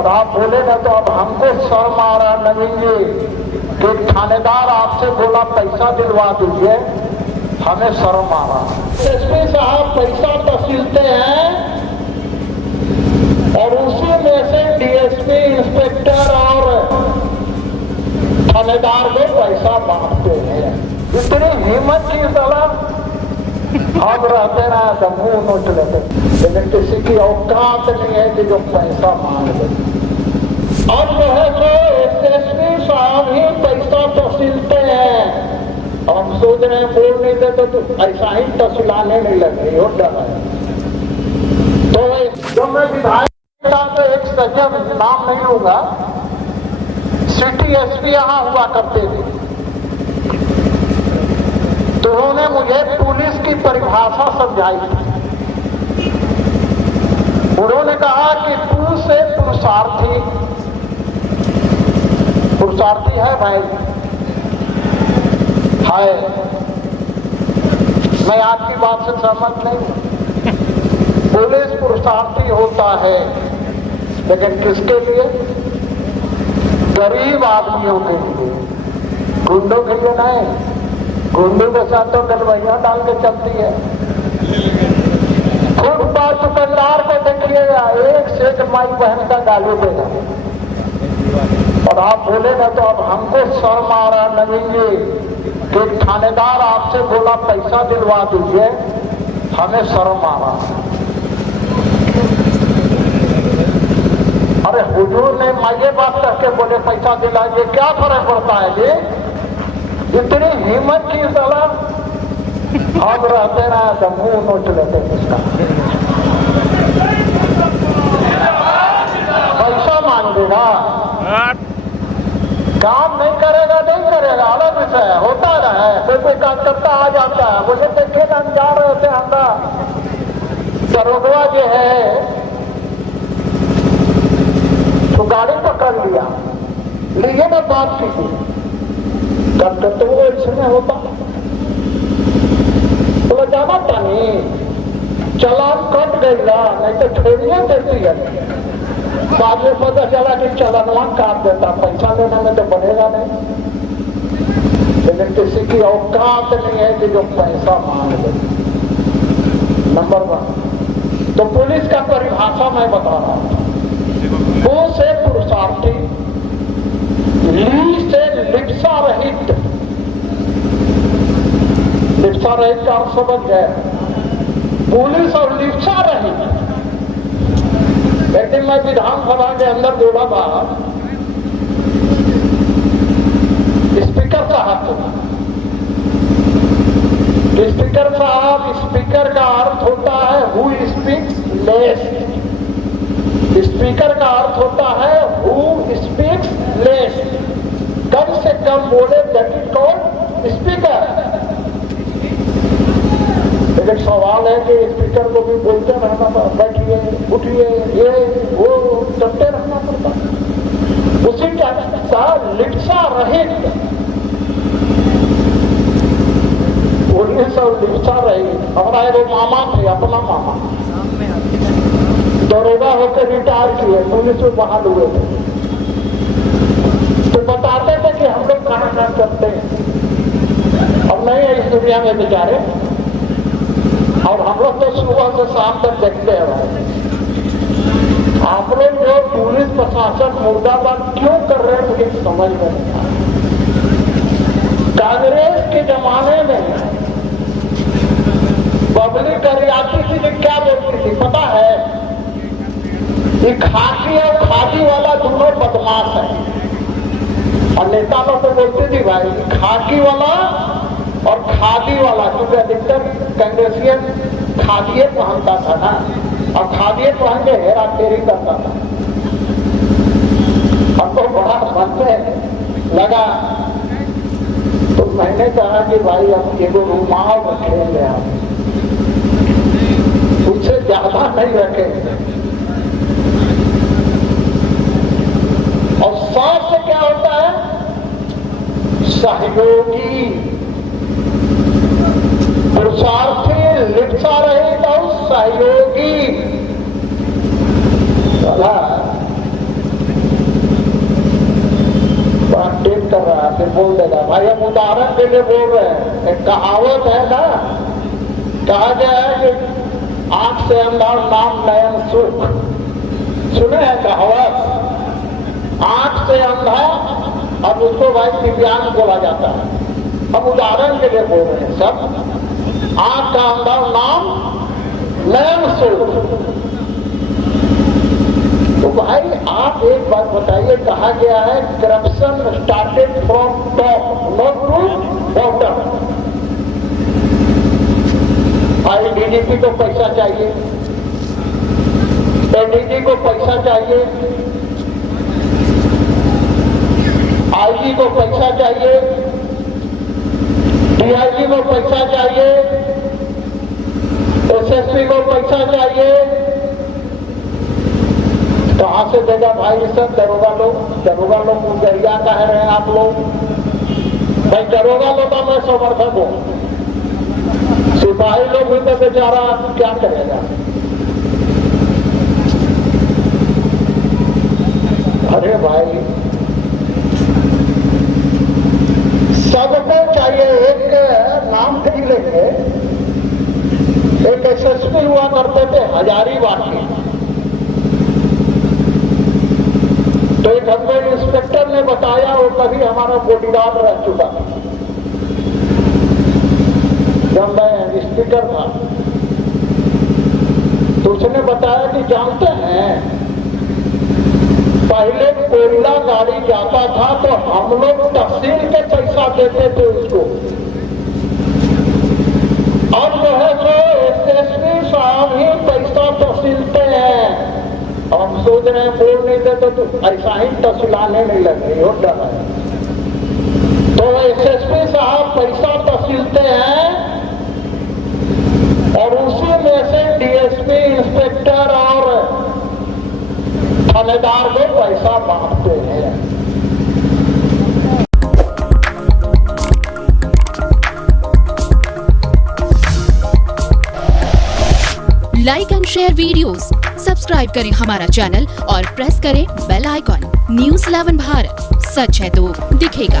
और आप बोले ना तो अब हमको शर्म आ रहा नवीन जी कि थानेदार आपसे बोला पैसा दिलवा दीजिए, हमें शर्म आ रहा। एसपी साहब पैसा तहसीलते हैं और उसी में से डीएसपी इंस्पेक्टर और थानेदार को पैसा बांटते हैं। इतनी हिम्मत की सलाह हम रहते ना तो मुंह नोट लेते, लेकिन किसी की औकात नहीं है कि जो पैसा मांग ले। अब जो है सो एसएसपी साहब ही पैसा तहसीलते हैं। हम सोच रहे हैं बोल नहीं देते तो ऐसा ही तहसीलाने नहीं लग रही हो डर है। तो जब मैं विधायक था तो एक सज्जन, नाम नहीं लूंगा, सिटी एसपी यहाँ हुआ करते थे, तो उन्होंने मुझे पुलिस की परिभाषा समझाई। उन्होंने कहा कि पू से पुरुषार्थी, पुरुषार्थी है भाई, है, मैं आपकी बात से सहमत नहीं हूं। पुलिस पुरुषार्थी होता है, लेकिन किसके लिए? गरीब आदमियों के लिए, गुंडों के लिए नहीं। गुंडों के साथ तो गलवैया डाल के चलती है। फुटपाथ दुकानदार को देखिएगा, एक से एक माई बहन का गाली देगा। और आप बोले ना तो अब हमको शर्म आ रहा नवीन जी कि थानेदार आपसे बोला पैसा दिलवा दीजिए, हमें शर्म आ रहा। अरे हुजूर ने माये बात करके बोले पैसा दिलाइए, क्या फर्क पड़ता है जी? इतनी हिम्मत की सलाह हम रहते ना तो मुंह नोच लेते इसका। पैसा मांग देगा, काम नहीं करेगा, नहीं करेगा अलग विषय है, होता है। कोई काम करता आ जाता है, बोले देखिए ना हम जा रहे थे, हमारा दरोगा जो है तो गाड़ी पकड़ लिया, लिए ना बात की तो वो इसमें होता तो जाना पानी चलान कट गईला, नहीं तो छोड़िए देती है। बाद में पता चला कि चलानवा काट देता, पैसा लेने में तो बढ़ेगा नहीं। लेकिन किसी की औकात नहीं है कि जो पैसा मांग ले। नंबर 1 तो पुलिस का परिभाषा मैं बता रहा हूं। वो से पुरुषार्थी, ली से लिप्सा रहित, लिप्सा रहित का अर्थ समझ गए। पुलिस और लिप्सा रहित। एक दिन मैं विधानसभा के अंदर बोला बात, स्पीकर साहब को, स्पीकर साहब, स्पीकर का अर्थ होता है हु स्पीक्स लेस। स्पीकर का अर्थ होता है हु स्पीक्स लेस, कम से कम बोले, दैट इज कॉल्ड स्पीकर। लेकिन सवाल है कि स्पीकर को भी बोलते रहना, बैठिए, उठिए, ये वो चलते रहना पड़ता। उसी का लिप्सा रहित, पुलिस और लिप्सा रहित। हमारा वो मामा थे, अपना मामा दरोगा होकर रिटायर किए, पुलिस में बहाल हुए थे, तो बताते थे कि हम लोग कहाँ कहाँ करते हैं और नहीं है इस दुनिया में बेचारे। और हम लोग तो सुबह से शाम तक देखते हैं भाई। आप लोग जो पुलिस प्रशासन मुर्दाबाद क्यों कर रहे हैं मुझे समझ में नहीं आता। कांग्रेस के जमाने में बबली करियाती थी, क्या बोलती थी पता है? ये खाकी और खादी वाला दोनों बदमाश है। और नेता लोग तो बोलते थी भाई खाकी वाला और खादी वाला, क्योंकि अधिकतर कांग्रेसियन खादिये पहनता था ना, और खादिये पहन के हेरा फेरी करता था। और तो बड़ा मन में लगा, तो मैंने कहा कि भाई अब एगो रुमाल रखेंगे, आप उससे ज्यादा नहीं रखेंगे। और साथ से क्या होता है? सहयोगी, पुरुषार्थी, लिप्सा रहित और सहयोगी। बोल देगा भाई, हम उदाहरण के लिए बोल रहे हैं। एक कहावत है ना, कहा गया है कि आंख से अंधा नाम नयन सुख। सुने हैं कहावत, आंख से अंधा, अब उसको भाई दिव्यांग बोला जाता है। हम उदाहरण के लिए बोल रहे हैं सब, आंख का अंधा नाम नयन सुख। तो भाई आप एक बात बताइए, कहा गया है corruption started from top not to bottom. भाई डीजीपी को पैसा चाहिए, एडीजी को पैसा चाहिए, आईजी को पैसा चाहिए, डीआईजी को पैसा चाहिए, एसएसपी को पैसा चाहिए। कहां से देगा भाई सब? दरोगा लोग मुजरिया कह रहे हैं आप लोग। भाई दरोगा लोग का मैं समर्थक हूं, सिपाही लोग भी तो बेचारा क्या करेगा। अरे भाई सबको चाहिए। एक नाम ठीक लेंगे, एक एसएसपी हुआ करते थे हजारीबाग के, तो एक हमको इंस्पेक्टर ने बताया, वो कभी हमारा बॉडीगार्ड रह चुका था जब मैं स्पीकर था। तो उसने बताया कि जानते हैं पहले कोयला गाड़ी जाता था तो हम लोग तहसील के पैसा देते थे उसको, अब जो है सो एसएसपी साहब ही पैसा तहसीलते हैं। हम सोच रहे हैं बोल नहीं देते तो ऐसा ही तहसीलाने नहीं लग रही हो डर है। तो एसएसपी साहब पैसा तहसीलते हैं और उसी में से डीएसपी, इंस्पेक्टर और थानेदार को पैसा बांटते हैं। Like and share videos, subscribe करें हमारा चैनल और प्रेस करें बेल आइकॉन। News 11 भारत, सच है तो दिखेगा।